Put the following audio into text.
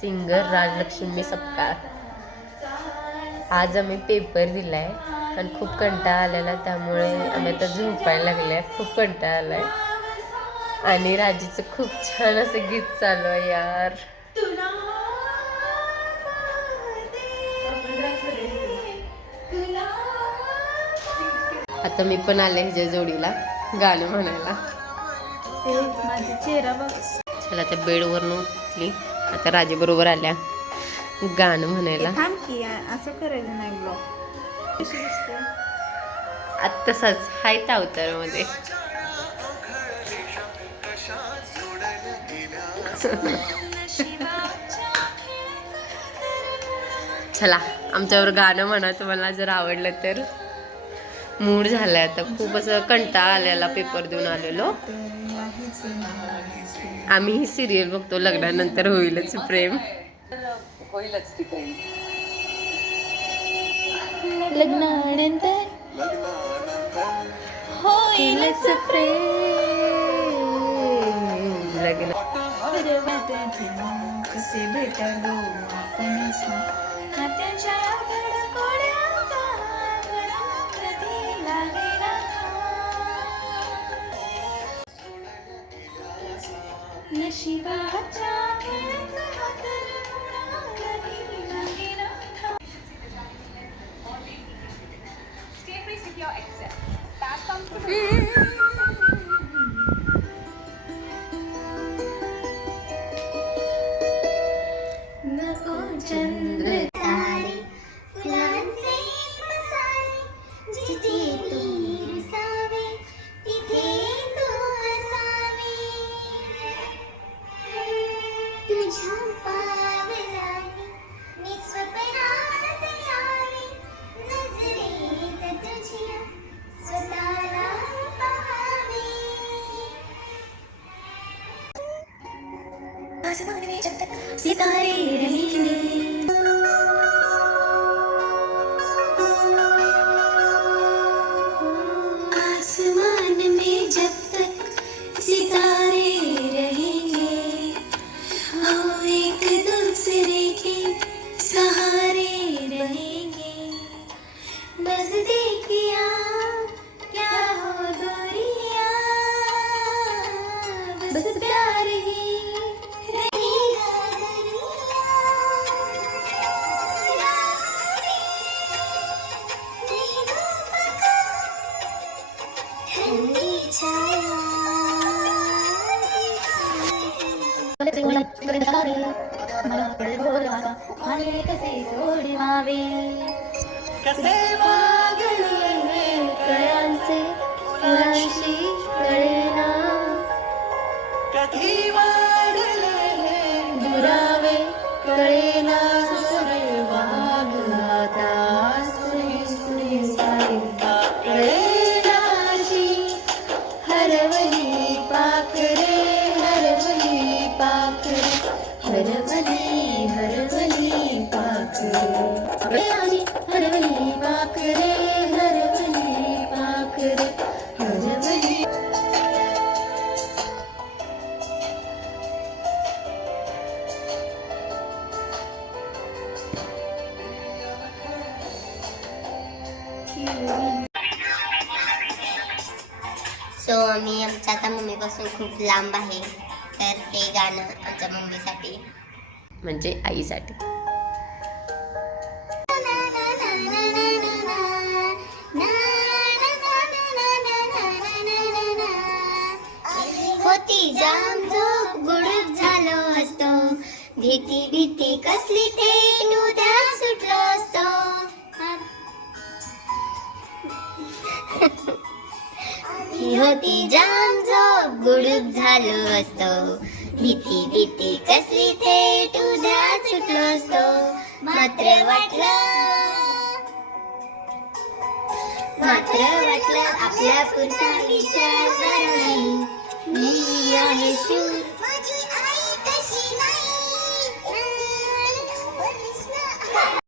Singer Rajlakshmi Sapkal आज आम्ही paper दिलाय. आणि खूप कंटाळा आलेला त्यामुळे आम्ही आता झोपायला लागले खूप कंटाळा आलाय. आणि राजीचं खूप छान असं गीत चालू आहे यार. आता मी पण आले ह्याच्या जोडीला गाणं म्हणायला. माझा चेहरा बघ चला त्या बेडवरनं उठली. आता राजे बरोबर आल्या. गाणं म्हणायला. असं करायचं नाही ब्लॉग तसाच. हाय अवतारमध्ये चला आमच्यावर गाणं म्हणा तुम्हाला जर आवडलं तर. मूड झालाय आता. खूप असं कंटाळा आलेला पेपर देऊन आलेलो. आम्ही ही सिरियल बघतो. लग्नानंतर होईलच प्रेम. लग्नानंतर होईलच प्रेम लग्न कसे भेटलो आपण. नशिबाच्या खेळाचा हात your exit. Pass on to जब तक सितारे रहेंगे। आसमान में जब तक सितारे रहेंगे हम एक दूसरे के सहारे रहेंगे। नजदीकिया क्या हो दूरिया बस प्यार ही ठंडी सोडवावे कसे कळ्यांचे कळेना कधी वाढले दुरावे कळेना हरवली पाखरे हरवली पाखरे. हरवली हरवली पाखरे. सो मी आमच्या आता मम्मीपासून खूप लांब आहे. तर हे गाणं आमच्या मम्मीसाठी. म्हणजे आईसाठी. होती जाम झोप गुडूप झालो असतो. भीती भीती कसली ते उद्या ही होती जाम झोप गुडूप झालो असतो. भीती भीती कसली थेट उद्या सुटलो असतो. मात्र वाटलं मात्र वाटलं आपल्या पुरता विचार नाही. मी आहे शून्य